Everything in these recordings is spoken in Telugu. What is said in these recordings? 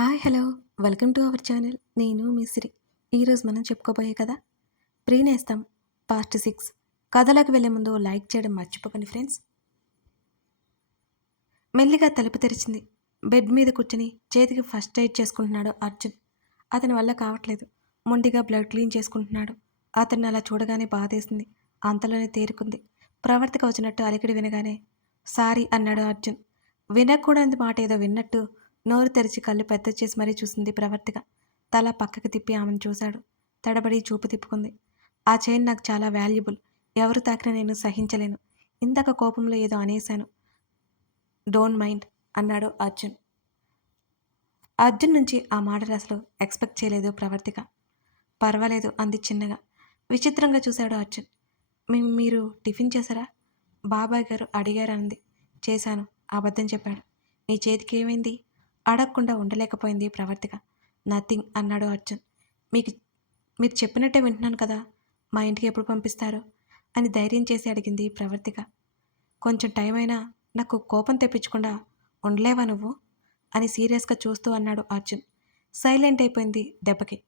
Hi hello welcome to our channel. నేను మీ సిరి. ఈరోజు మనం చెప్పుకోబోయే కథ ప్రీనేస్తం పార్ట్ 6. కథలోకి వెళ్ళే ముందు లైక్ చేయడం మర్చిపోకండి ఫ్రెండ్స్. మెల్లిగా తలుపు తెరిచింది. బెడ్ మీద కూర్చుని చేతికి ఫస్ట్ ఎయిడ్ చేసుకుంటున్నాడు అర్జున్. అతని వల్ల కావట్లేదు. మొండిగా బ్లడ్ క్లీన్ చేసుకుంటున్నాడు. అతన్ని అలా చూడగానే బాధేసింది. అంతలోనే తేరుకుంది. ప్రవర్తిక వచ్చినట్టు అలికిడి వినగానే సారీ అన్నాడు అర్జున్. వినకూడని మాట ఏదో విన్నట్టు నోరు తెరిచి కళ్ళు పెద్ద చేసి మరీ చూసింది ప్రవర్తిక. తల పక్కకి తిప్పి ఆమెను చూశాడు. తడబడి చూపు తిప్పుకుంది. ఆ చైన్ నాకు చాలా వాల్యుబుల్. ఎవరు తాకినా నేను సహించలేను. ఇందాక కోపంలో ఏదో అనేశాను. డోంట్ మైండ్ అన్నాడు అర్జున్. అర్జున్ నుంచి ఆ మాటలు అసలు ఎక్స్పెక్ట్ చేయలేదు ప్రవర్తిక. పర్వాలేదు అంది చిన్నగా. విచిత్రంగా చూశాడు అర్జున్. మీరు టిఫిన్ చేశారా? బాబాయ్ గారు అడిగారంది. చేశాను. అబద్ధం చెప్పాడు. నీ చేతికి ఏమైంది? అడగకుండా ఉండలేకపోయింది ప్రవర్తిక. నథింగ్ అన్నాడు అర్జున్. మీకు మీరు చెప్పినట్టే వింటున్నాను కదా. మా ఇంటికి ఎప్పుడు పంపిస్తారు అని ధైర్యం చేసి అడిగింది ప్రవర్తిక. కొంచెం టైం అయినా నాకు కోపం తెప్పించకుండా ఉండలేవా నువ్వు అని సీరియస్గా చూస్తూ అన్నాడు అర్జున్. సైలెంట్ అయిపోయింది దెబ్బకి.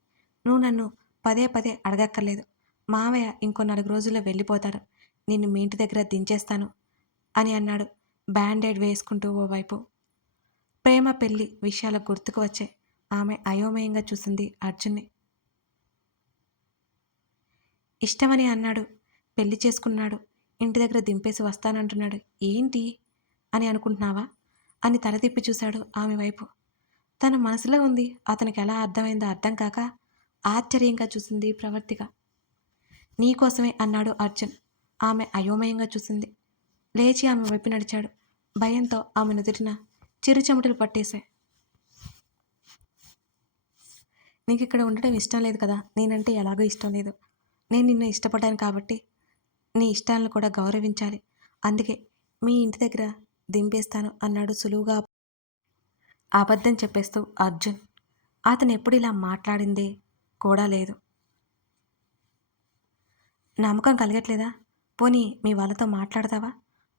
నువ్వు నన్ను పదే పదే అడగక్కర్లేదు. మావయ్య ఇంకో 4 రోజుల్లో వెళ్ళిపోతారు. నిన్ను మీ ఇంటి దగ్గర దించేస్తాను అని అన్నాడు బ్యాండేడ్ వేసుకుంటూ ఓవైపు. ప్రేమ పెళ్లి విషయాలు గుర్తుకు వచ్చాయి. ఆమె అయోమయంగా చూసింది అర్జున్ని. ఇష్టమని అన్నాడు. పెళ్లి చేసుకున్నాడు. ఇంటి దగ్గర దింపేసి వస్తానంటున్నాడు. ఏంటి అని అనుకుంటున్నావా అని తల తిప్పి చూశాడు ఆమె వైపు. తన మనసులో ఉంది అతనికి ఎలా అర్థమైందో అర్థం కాక ఆశ్చర్యంగా చూసింది ప్రవర్తిక. నీకోసమే అన్నాడు అర్జున్. ఆమె అయోమయంగా చూసింది. లేచి ఆమె వైపు నడిచాడు. భయంతో ఆమె నుదుటిన చిరు చెమటలు పట్టేశాయి. నీకు ఇక్కడ ఉండడం ఇష్టం లేదు కదా. నేనంటే ఎలాగో ఇష్టం లేదు. నేను నిన్ను ఇష్టపడ్డాను కాబట్టి నీ ఇష్టాలను కూడా గౌరవించాలి. అందుకే మీ ఇంటి దగ్గర దింపేస్తాను అన్నాడు సులువుగా అబద్ధం చెప్పేస్తూ అర్జున్. అతను ఎప్పుడు ఇలా మాట్లాడిందే కూడా లేదు. నమ్మకం కలగట్లేదా? పోనీ మీ వాళ్ళతో మాట్లాడతావా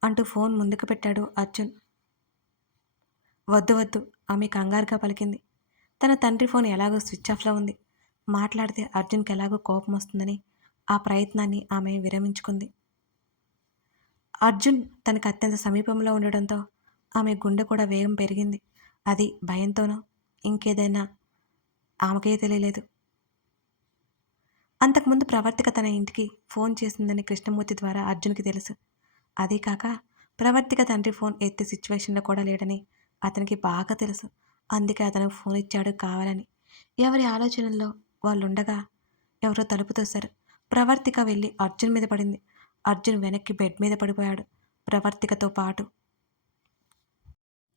అంటూ ఫోన్ ముందుకు పెట్టాడు అర్జున్. వద్దు వద్దు ఆమె కంగారుగా పలికింది. తన తండ్రి ఫోన్ ఎలాగో స్విచ్ ఆఫ్లో ఉంది. మాట్లాడితే అర్జున్కి ఎలాగో కోపం వస్తుందని ఆ ప్రయత్నాన్ని ఆమె విరమించుకుంది. అర్జున్ తనకు అత్యంత సమీపంలో ఉండడంతో ఆమె గుండె కూడా వేగం పెరిగింది. అది భయంతోనో ఇంకేదైనా ఆమెకే తెలియలేదు. అంతకుముందు ప్రవర్తిక తన ఇంటికి ఫోన్ చేసిందని కృష్ణమూర్తి ద్వారా అర్జున్కి తెలుసు. అదీ కాక ప్రవర్తిక తండ్రి ఫోన్ ఎత్తే సిచ్యువేషన్లో కూడా లేడని అతనికి బాగా తెలుసు. అందుకే అతను ఫోన్ ఇచ్చాడు కావాలని. ఎవరి ఆలోచనల్లో వాళ్ళుండగా ఎవరో తలుపు తోశారు. ప్రవర్తిక వెళ్ళి అర్జున్ మీద పడింది. అర్జున్ వెనక్కి బెడ్ మీద పడిపోయాడు ప్రవర్తికతో పాటు.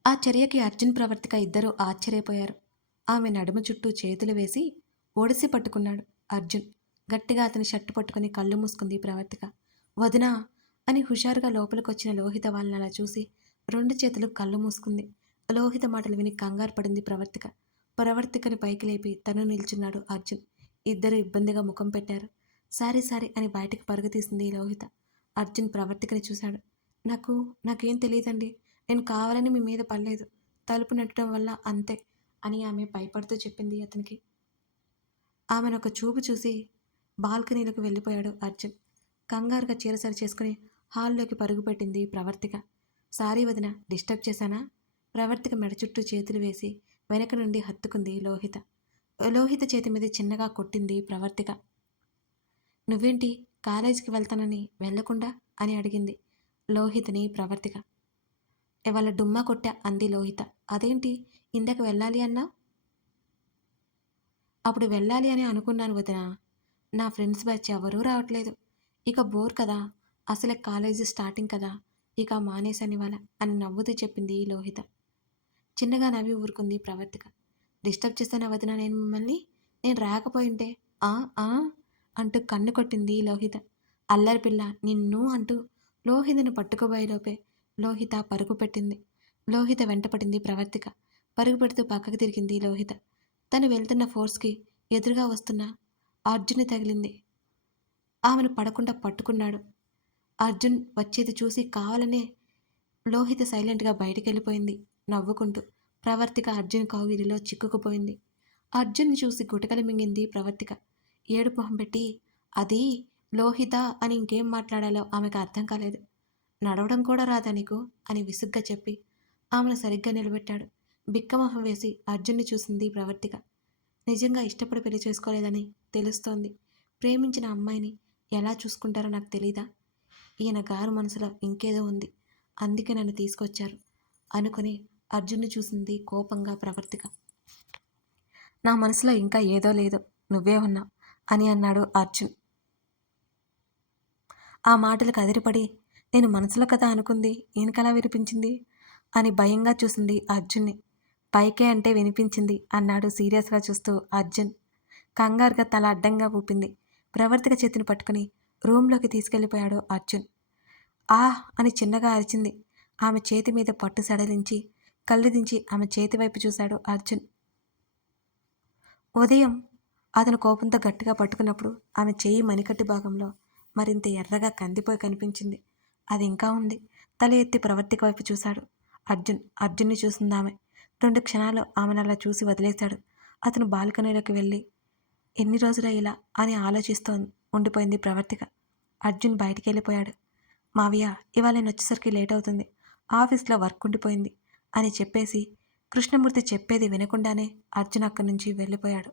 ఆ చర్యకి అర్జున్ ప్రవర్తిక ఇద్దరూ ఆశ్చర్యపోయారు. ఆమె నడుము చుట్టూ చేతులు వేసి ఒడిసి పట్టుకున్నాడు అర్జున్. గట్టిగా అతని షర్టు పట్టుకుని కళ్ళు మూసుకుంది ప్రవర్తిక. వదినా అని హుషారుగా లోపలికొచ్చిన లోహిత వాళ్ళని అలా చూసి 2 చేతులు కళ్ళు మూసుకుంది. లోహిత మాటలు విని కంగారు పడింది ప్రవర్తిక. ప్రవర్తికని పైకి లేపి తను నిల్చున్నాడు అర్జున్. ఇద్దరు ఇబ్బందిగా ముఖం పెట్టారు. సారీ సారీ అని బయటకు పరుగు తీసింది లోహిత. అర్జున్ ప్రవర్తికని చూశాడు. నాకేం తెలియదండి. నేను కావాలని మీ మీద పడలేదు. తలుపు నెట్టడం వల్ల అంతే అని ఆమె భయపడుతూ చెప్పింది అతనికి. ఆమెను ఒక చూపు చూసి బాల్కనీలోకి వెళ్ళిపోయాడు అర్జున్. కంగారుగా చీర సరి చేసుకుని హాల్లోకి పరుగుపెట్టింది ప్రవర్తిక. సారీ వదిన, డిస్టర్బ్ చేశానా? ప్రవర్తిక మెడ చుట్టూ చేతులు వేసి వెనక నుండి హత్తుకుంది లోహిత. లోహిత చేతి మీద చిన్నగా కొట్టింది ప్రవర్తిక. నువ్వేంటి కాలేజీకి వెళ్తానని వెళ్ళకుండా అని అడిగింది లోహితని ప్రవర్తిక. ఇవాళ డుమ్మా కొట్టా అంది లోహిత. అదేంటి ఇందాక వెళ్ళాలి అన్నా? అప్పుడు వెళ్ళాలి అని అనుకున్నాను వదిన. నా ఫ్రెండ్స్ బ్యాచ్ ఎవరూ రావట్లేదు. ఇక బోర్ కదా. అసలే కాలేజీ స్టార్టింగ్ కదా. ఇక మానేశాను ఇవాళ అని నవ్వుతూ చెప్పింది లోహిత. చిన్నగా నవ్వి ఊరుకుంది ప్రవర్తిక. డిస్టర్బ్ చేశానా వదిన నేను మిమ్మల్ని? నేను రాకపోయింటే ఆ ఆ అంటూ కన్ను కొట్టింది లోహిత. అల్లరి పిల్ల నిన్ను అంటూ లోహితను పట్టుకోబోయేలోపే లోహిత పరుగు పెట్టింది. లోహిత వెంటపడింది ప్రవర్తిక. పరుగు పెడుతూ పక్కకు తిరిగింది లోహిత. తను వెళ్తున్న ఫోర్స్కి ఎదురుగా వస్తున్న అర్జున్ తగిలింది. ఆమెను పడకుండా పట్టుకున్నాడు. అర్జున్ వచ్చేది చూసి కావాలనే లోహిత సైలెంట్గా బయటికి వెళ్ళిపోయింది నవ్వుకుంటూ. ప్రవర్తిక అర్జున్ కౌగిలిలో చిక్కుకుపోయింది. అర్జున్ని చూసి గుటకలు మింగింది ప్రవర్తిక. ఏడుపు మొహం పెట్టి, అది లోహిత అని ఇంకేం మాట్లాడాలో ఆమెకు అర్థం కాలేదు. నడవడం కూడా రాదా నీకు అని విసుగ్గా చెప్పి ఆమెను సరిగ్గా నిలబెట్టాడు. బిక్కమొహం వేసి అర్జున్ని చూసింది ప్రవర్తిక. నిజంగా ఇష్టపడి పెళ్లి చేసుకోలేదని తెలుస్తోంది. ప్రేమించిన అమ్మాయిని ఎలా చూసుకుంటారో నాకు తెలీదా? ఈయన గారు మనసులో ఇంకేదో ఉంది. అందుకే నన్ను తీసుకొచ్చారు అనుకుని అర్జున్ని చూసింది కోపంగా ప్రవర్తిక. నా మనసులో ఇంకా ఏదో లేదు, నువ్వే ఉన్నావు అని అన్నాడు అర్జున్. ఆ మాటలకు అదిరిపడి, నేను మనసులో కదా అనుకుంది ఈయనకలా వినిపించింది అని భయంగా చూసింది అర్జున్ని. పైకే అంటే వినిపించింది అన్నాడు సీరియస్గా చూస్తూ అర్జున్. కంగారుగా తల అడ్డంగా ఊపింది. ప్రవర్తిక చేతిని పట్టుకుని రూంలోకి తీసుకెళ్ళిపోయాడు అర్జున్. ఆహ్ అని చిన్నగా అరిచింది. ఆమె చేతి మీద పట్టు సడలించి కళ్ళు దించి ఆమె చేతి వైపు చూశాడు అర్జున్. ఉదయం అతను కోపంతో గట్టిగా పట్టుకున్నప్పుడు ఆమె చెయ్యి మణికట్టు భాగంలో మరింత ఎర్రగా కందిపోయి కనిపించింది. అది ఇంకా ఉంది. తల ఎత్తి ప్రవర్తిక వైపు చూశాడు అర్జున్ని చూసిందామె. 2 క్షణాలు ఆమెను అలా చూసి వదిలేశాడు. అతను బాల్కనీలోకి వెళ్ళి ఎన్ని రోజులా ఇలా అని ఆలోచిస్తూ ఉండిపోయింది ప్రవర్తిక. అర్జున్ బయటికి వెళ్ళిపోయాడు. మావయ్య, ఇవాళ నేను వచ్చేసరికి లేట్ అవుతుంది, ఆఫీస్లో వర్క్ ఉండిపోయింది అని చెప్పేసి కృష్ణమూర్తి చెప్పేది వినకుండానే అర్జున్ అక్కడి నుంచి వెళ్ళిపోయాడు.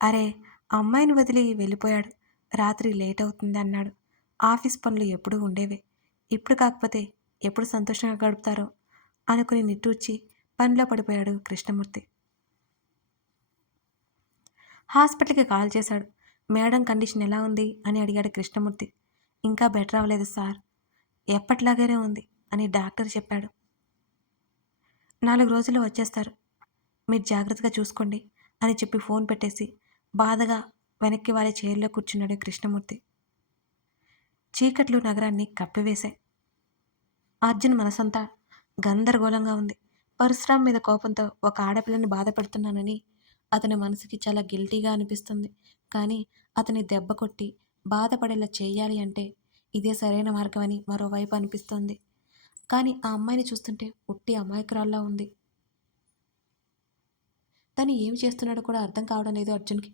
అరే, అమ్మాయిని వదిలి వెళ్ళిపోయాడు, రాత్రి లేట్ అవుతుంది అన్నాడు. ఆఫీస్ పనులు ఎప్పుడూ ఉండేవే, ఇప్పుడు కాకపోతే ఎప్పుడు సంతోషంగా గడుపుతారో అనుకుని నిట్టూర్చి పనిలో పడిపోయాడు కృష్ణమూర్తి. హాస్పిటల్కి కాల్ చేశాడు. మేడం కండిషన్ ఎలా ఉంది అని అడిగాడు కృష్ణమూర్తి. ఇంకా బెటర్ అవ్వలేదు సార్, ఎప్పట్లాగానే ఉంది అని డాక్టర్ చెప్పాడు. 4 రోజుల్లో వచ్చేస్తారు, మీరు జాగ్రత్తగా చూసుకోండి అని చెప్పి ఫోన్ పెట్టేసి బాధగా వెనక్కి వాళ్ళ చైర్లో కూర్చున్నాడు కృష్ణమూర్తి. చీకట్లు నగరాన్ని కప్పివేశాయి. అర్జున్ మనసంతా గందరగోళంగా ఉంది. పరశురాం మీద కోపంతో ఒక ఆడపిల్లని బాధపడుతున్నానని అతని మనసుకి చాలా గిల్టీగా అనిపిస్తుంది. కానీ అతని దెబ్బ కొట్టి బాధపడేలా చేయాలి అంటే ఇదే సరైన మార్గం అని మరోవైపు అనిపిస్తోంది. కానీ ఆ అమ్మాయిని చూస్తుంటే ఉట్టి అమాయకురాల్లా ఉంది. తను ఏమి చేస్తున్నాడో కూడా అర్థం కావడం లేదు అర్జున్కి.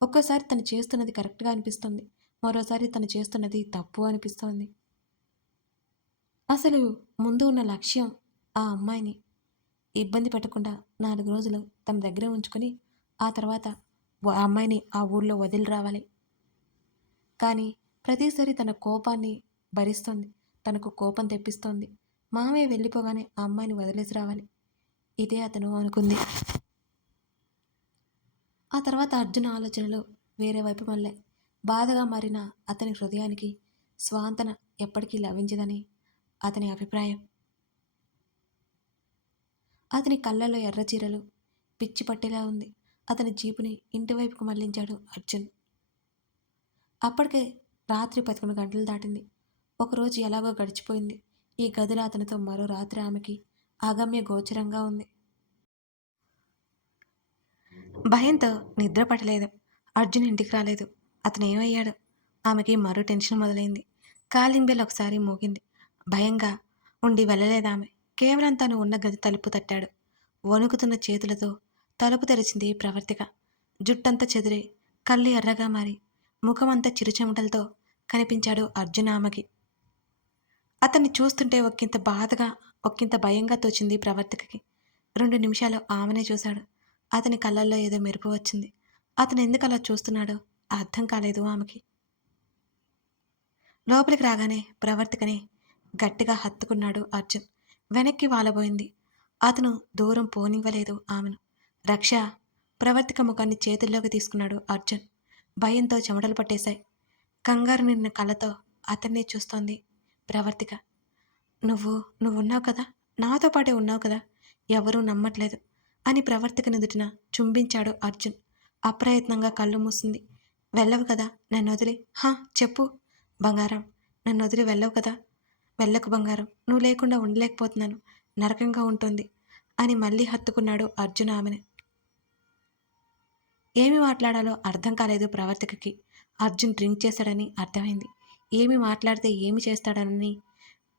ఒక్కోసారి తను చేస్తున్నది కరెక్ట్గా అనిపిస్తుంది, మరోసారి తను చేస్తున్నది తప్పు అనిపిస్తోంది. అసలు ముందు ఉన్న లక్ష్యం ఆ అమ్మాయిని ఇబ్బంది పెట్టకుండా 4 రోజులు తన దగ్గరే ఉంచుకొని ఆ తర్వాత ఆ అమ్మాయిని ఆ ఊళ్ళో వదిలి రావాలి. కానీ ప్రతిసారి తన కోపాన్ని భరిస్తోంది, తనకు కోపం తెప్పిస్తోంది. మామయ్య వెళ్ళిపోగానే ఆ అమ్మాయిని వదిలేసి రావాలి, ఇదే అతను అనుకుంది. ఆ తర్వాత అర్జున్ ఆలోచనలు వేరే వైపు మళ్ళాయి. బాధగా మారిన అతని హృదయానికి స్వాంతన ఎప్పటికీ లభించదని అతని అభిప్రాయం. అతని కళ్ళల్లో ఎర్రచీరలు పిచ్చి పట్టేలా ఉంది. అతని జీపుని ఇంటివైపుకు మళ్లించాడు అర్జున్. అప్పటికే రాత్రి 11 గంటలు దాటింది. ఒకరోజు ఎలాగో గడిచిపోయింది. ఈ గదిలో అతనితో మరో రాత్రి ఆమెకి అగమ్య గోచరంగా ఉంది. భయంతో నిద్ర పట్టలేదు. అర్జున్ ఇంటికి రాలేదు. అతను ఏమయ్యాడు? ఆమెకి మరో టెన్షన్ మొదలైంది. కాలింగ్ బెల్ ఒకసారి మోగింది. భయంగా ఉండి వెళ్ళలేదామె. కేవలం తను ఉన్న గది తలుపు తట్టాడు. వణుకుతున్న చేతులతో తలుపు తెరిచింది ప్రవర్తిక. జుట్టంతా చెదిరి కళ్ళు ఎర్రగా మారి ముఖమంతా చిరుచెమటలతో కనిపించాడు అర్జున్ ఆమెకి. అతన్ని చూస్తుంటే ఒక్కింత బాధగా ఒక్కింత భయంగా తోచింది ప్రవర్తికకి. 2 నిమిషాలు ఆమెనే చూశాడు. అతని కళ్ళల్లో ఏదో మెరుపు వచ్చింది. అతను ఎందుకు అలా చూస్తున్నాడో అర్థం కాలేదు ఆమెకి. లోపలికి రాగానే ప్రవర్తికని గట్టిగా హత్తుకున్నాడు అర్జున్. వెనక్కి వాలబోయింది. అతను దూరం పోనివ్వలేదు ఆమెను. రక్ష! ప్రవర్తిక ముఖాన్ని చేతుల్లోకి తీసుకున్నాడు అర్జున్. భయంతో చెమటలు పట్టేశాయి. కంగారు నిండిన కళ్ళతో అతన్నే చూస్తోంది ప్రవర్తిక. నువ్వున్నావు కదా, నాతో పాటే ఉన్నావు కదా, ఎవరూ నమ్మట్లేదు అని ప్రవర్తిక నుదుటిన చుంబించాడు అర్జున్. అప్రయత్నంగా కళ్ళు మూసింది. వెళ్ళవు కదా నన్ను వదిలి? హా, చెప్పు బంగారం, నన్ను వదిలి వెళ్ళవు కదా? వెళ్ళకు బంగారం, నువ్వు లేకుండా ఉండలేకపోతున్నాను, నరకంగా ఉంటుంది అని మళ్ళీ హత్తుకున్నాడు అర్జున్ ఆమెను. ఏమి మాట్లాడాలో అర్థం కాలేదు ప్రవర్తికకి. అర్జున్ డ్రింక్ చేశాడని అర్థమైంది. ఏమి మాట్లాడితే ఏమి చేస్తాడని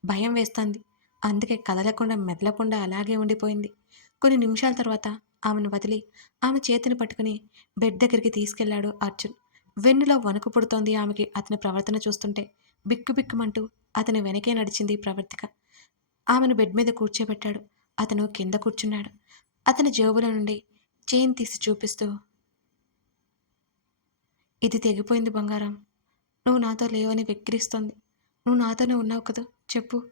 భయం వేస్తోంది. అందుకే కదలకుండా, మెదలకుండా అలాగే ఉండిపోయింది. కొన్ని నిమిషాల తర్వాత ఆమెను వదిలి, ఆమె చేతిని పట్టుకుని బెడ్ దగ్గరికి తీసుకెళ్ళాడు అర్జున్. వెన్నులో వణుకు పుడుతోంది ఆమెకి అతని ప్రవర్తన చూస్తుంటే. బిక్కుబిక్కుమంటూ అతని వెనకే నడిచింది ప్రవర్తిక. ఆమెను బెడ్ మీద కూర్చోబెట్టాడు. అతను కింద కూర్చున్నాడు. అతని జేబులో నుండి చైన్ తీసి చూపిస్తూ, "ఇది తెగిపోయింది బంగారం. నువ్వు నాతో లేవని వెక్కిరిస్తోంది. నువ్వు నాతోనే ఉన్నావు కదూ చెప్పు."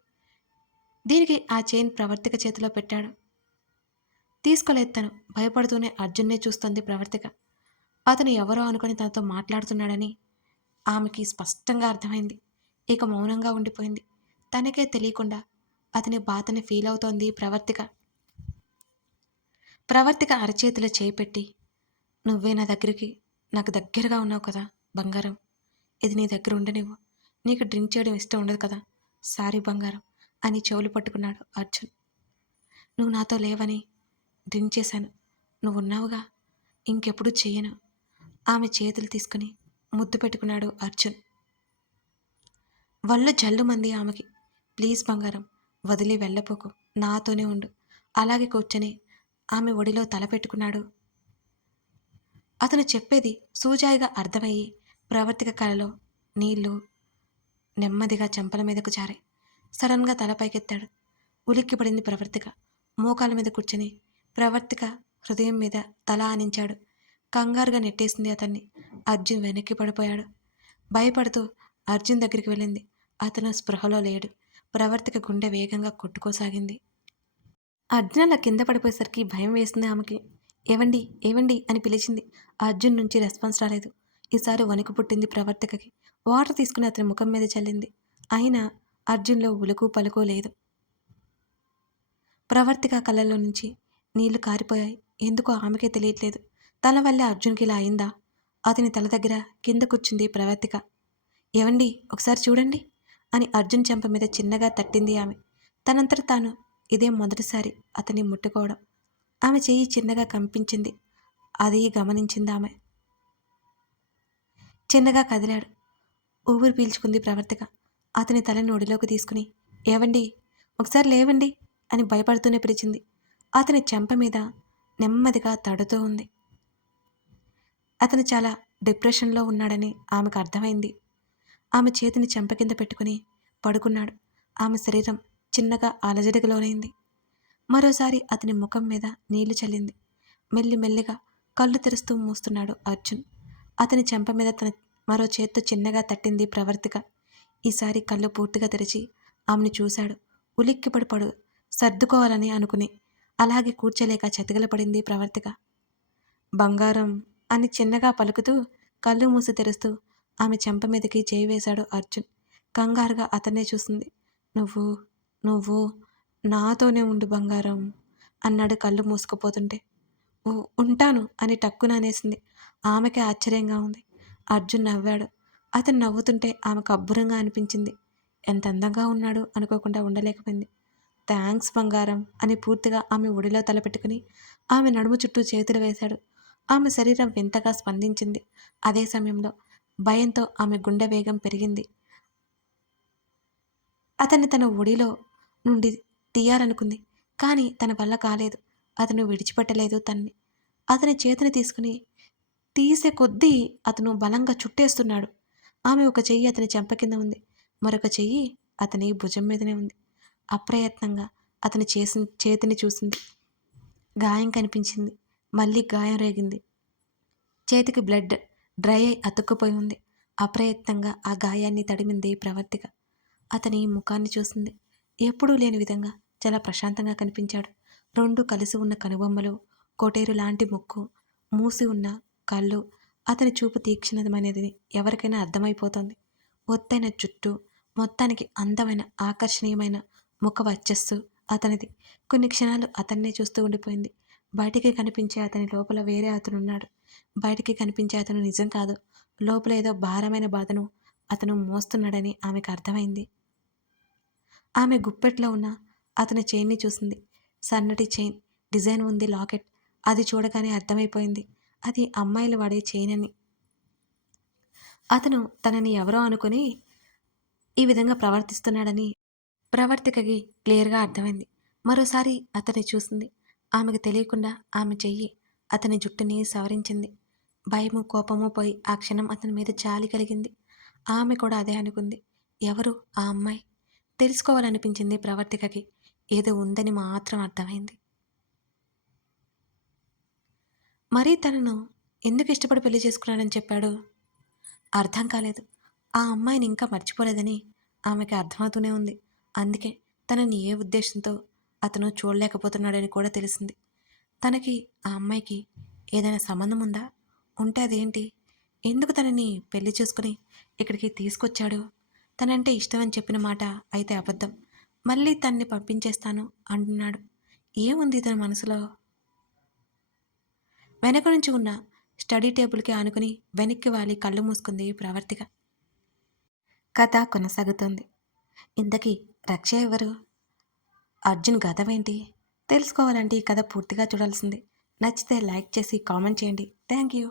దీనికి ఆ చైన్ ప్రవర్తిక చేతిలో పెట్టాడు. తీసుకోలేదు తను. భయపడుతూనే అర్జున్నే చూస్తోంది ప్రవర్తిక. అతను ఎవరో అనుకుని తనతో మాట్లాడుతున్నాడని ఆమెకి స్పష్టంగా అర్థమైంది. ఇక మౌనంగా ఉండిపోయింది. తనకే తెలియకుండా అతని బాధని ఫీల్ అవుతోంది ప్రవర్తిక. ప్రవర్తిక అరచేతిలో చేయి పెట్టి, "నువ్వే నాకు దగ్గరగా ఉన్నావు కదా బంగారం. ఇది నీ దగ్గర ఉండనివ్వు. నీకు డ్రింక్ చేయడం ఇష్టం ఉండదు కదా. సారీ బంగారం" అని చెవులు పట్టుకున్నాడు అర్జున్. "నువ్వు నాతో లేవని డ్రింక్ చేశాను. నువ్వున్నావుగా, ఇంకెప్పుడు చెయ్యను." ఆమె చేతులు తీసుకుని ముద్దు పెట్టుకున్నాడు అర్జున్. వళ్ళు జల్లుమంది ఆమెకి. "ప్లీజ్ బంగారం, వదిలి వెళ్ళపోకు. నాతోనే ఉండు." అలాగే కూర్చొని ఆమె ఒడిలో తల పెట్టుకున్నాడు. అతను చెప్పేది సూజాయిగా అర్థమయ్యి ప్రవర్తిక కలలో నీళ్లు నెమ్మదిగా చెంపల మీదకు జారాయి. సడన్గా తల పైకెత్తాడు. ఉలిక్కిపడింది ప్రవర్తిక. మోకాల మీద కూర్చొని ప్రవర్తిక హృదయం మీద తల ఆనించాడు. కంగారుగా నెట్టేసింది అతన్ని. అర్జున్ వెనక్కి పడిపోయాడు. భయపడుతూ అర్జున్ దగ్గరికి వెళ్ళింది. అతను స్పృహలో లేడు. ప్రవర్తిక గుండె వేగంగా కొట్టుకోసాగింది. అర్జున్ అలా కింద పడిపోయేసరికి భయం వేసింది ఆమెకి. "ఏవండి ఏవండి" అని పిలిచింది. అర్జున్ నుంచి రెస్పాన్స్ రాలేదు. ఈసారి వణుకు పుట్టింది ప్రవర్తికకి. వాటర్ తీసుకుని అతని ముఖం మీద చల్లింది. అయినా అర్జున్లో ఉలుకు పలుకు లేదు. ప్రవర్తిక కళ్ళల్లో నుంచి నీళ్లు కారిపోయాయి. ఎందుకో ఆమెకే తెలియట్లేదు. తన వల్లే అర్జున్కి ఇలా అయిందా? అతని తల దగ్గర కింద కూర్చుంది ప్రవర్తిక. "ఏవండి ఒకసారి చూడండి" అని అర్జున్ చెంప మీద చిన్నగా తట్టింది ఆమె. తనంతట తాను ఇదే మొదటిసారి అతన్ని ముట్టుకోవడం. ఆమె చెయ్యి చిన్నగా కంపించింది. అది గమనించిందామె. చిన్నగా కదిలాడు. ఊపిరి పీల్చుకుంది ప్రవర్తిక. అతని తలని ఒడిలోకి తీసుకుని, "ఏవండి ఒకసారి లేవండి" అని భయపడుతూనే పిలిచింది. అతని చెంప మీద నెమ్మదిగా తడుతూ ఉంది. అతను చాలా డిప్రెషన్లో ఉన్నాడని ఆమెకు అర్థమైంది. ఆమె చేతిని చెంప కింద పెట్టుకుని పడుకున్నాడు. ఆమె శరీరం చిన్నగా అలజడికి లోనైంది. మరోసారి అతని ముఖం మీద నీళ్లు చల్లింది. మెల్లిమెల్లిగా కళ్ళు తెరుస్తూ మూస్తున్నాడు అర్జున్. అతని చెంప మీద తన మరో చేత్తో చిన్నగా తట్టింది ప్రవర్తిక. ఈసారి కళ్ళు పూర్తిగా తెరిచి ఆమెను చూశాడు. ఉలిక్కిపడి సర్దుకోవాలని అనుకుని అలాగే కూర్చోలేక చతికిలపడింది ప్రవర్తిక. "బంగారం" అని చిన్నగా పలుకుతూ కళ్ళు మూసి తెరుస్తూ ఆమె చెంప మీదకి చేయి వేశాడు అర్జున్. కంగారుగా అతన్నే చూసింది. "నువ్వు నువ్వు నాతోనే ఉండు బంగారం" అన్నాడు కళ్ళు మూసుకుపోతుంటే. ఉంటాను" అని టక్కున అనేసింది. ఆమెకే ఆశ్చర్యంగా ఉంది. అర్జున్ నవ్వాడు. అతను నవ్వుతుంటే ఆమెకు అబ్బురంగా అనిపించింది. ఎంత అందంగా ఉన్నాడు అనుకోకుండా ఉండలేకపోయింది. "థ్యాంక్స్ బంగారం" అని పూర్తిగా ఆమె ఒడిలో తలపెట్టుకుని ఆమె నడుము చుట్టూ చేతులు వేశాడు. ఆమె శరీరం వింతగా స్పందించింది. అదే సమయంలో భయంతో ఆమె గుండె వేగం పెరిగింది. అతన్ని తన ఒడిలో నుండి తీయాలనుకుంది. కానీ తన వల్ల కాలేదు. అతను విడిచిపెట్టలేదు తన్ని. అతని చేతిని తీసుకుని తీసే కొద్దీ అతను బలంగా చుట్టేస్తున్నాడు. ఆమె ఒక చెయ్యి అతని చెంప కింద ఉంది. మరొక చెయ్యి అతని భుజం మీదనే ఉంది. అప్రయత్నంగా అతని చేతిని చూసింది. గాయం కనిపించింది. మళ్ళీ గాయం రేగింది. చేతికి బ్లడ్ డ్రై అయి అతుక్కుపోయి ఉంది. అప్రయత్నంగా ఆ గాయాన్ని తడిమింది ప్రవర్తిక. అతని ముఖాన్ని చూసింది. ఎప్పుడూ లేని విధంగా చాలా ప్రశాంతంగా కనిపించాడు. రెండు కలిసి ఉన్న కనుబొమ్మలు, కోటేరు లాంటి ముక్కు, మూసి ఉన్న కళ్ళు. అతని చూపు తీక్షణమైనది ఎవరికైనా అర్థమైపోతోంది. ఒత్తైన జుట్టు, మొత్తానికి అందమైన ఆకర్షణీయమైన ముఖ వర్చస్సు అతనిది. కొన్ని క్షణాలు అతన్నే చూస్తూ ఉండిపోయింది. బయటికి కనిపించే అతని లోపల వేరే అతనున్నాడు. బయటికి కనిపించే అతను నిజం కాదు. లోపల ఏదో భారమైన బాధను అతను మోస్తున్నాడని ఆమెకు అర్థమైంది. ఆమె గుప్పెట్లో ఉన్న అతని చైన్ని చూసింది. సన్నటి చైన్, డిజైన్ ఉంది లాకెట్. అది చూడగానే అర్థమైపోయింది. అది అమ్మాయిలు వాడే చైన్ అని. అతను తనని ఎవరో అనుకుని ఈ విధంగా ప్రవర్తిస్తున్నాడని ప్రవర్తికకి క్లియర్‌గా అర్థమైంది. మరోసారి అతన్ని చూసింది. ఆమెకు తెలియకుండా ఆమె చెయ్యి అతని జుట్టుని సవరించింది. భయము, కోపము పోయి ఆ క్షణం అతని మీద జాలి కలిగింది. ఆమె కూడా అదే అనుకుంది. ఎవరు ఆ అమ్మాయి? తెలుసుకోవాలనిపించింది ప్రవర్తికకి. ఏదో ఉందని మాత్రం అర్థమైంది. మరీ తనను ఎందుకు ఇష్టపడి పెళ్లి చేసుకున్నాడని చెప్పాడు? అర్థం కాలేదు. ఆ అమ్మాయిని ఇంకా మర్చిపోలేదని ఆమెకి అర్థమవుతూనే ఉంది. అందుకే తనని ఏ ఉద్దేశంతో అతను చూడలేకపోతున్నాడని కూడా తెలిసింది. తనకి ఆ అమ్మాయికి ఏదైనా సంబంధం ఉందా? ఉంటే అదేంటి? ఎందుకు తనని పెళ్లి చేసుకొని ఇక్కడికి తీసుకొచ్చాడు? తనంటే ఇష్టం అని చెప్పిన మాట అయితే అబద్ధం. మళ్ళీ తన్ని పంపించేస్తాను అంటున్నాడు. ఏముంది తన మనసులో? వెనక నుంచి ఉన్న స్టడీ టేబుల్‌కి ఆనుకుని వెనక్కి వాలి కళ్ళు మూసుకుంది ప్రవర్తిక. కథ కొనసాగుతోంది. ఇంతకీ రక్ష ఎవరు? అర్జున్ గతమేంటి? తెలుసుకోవాలంటే ఈ కథ పూర్తిగా చూడాల్సిందే. నచ్చితే లైక్ చేసి కామెంట్ చేయండి. Thank you.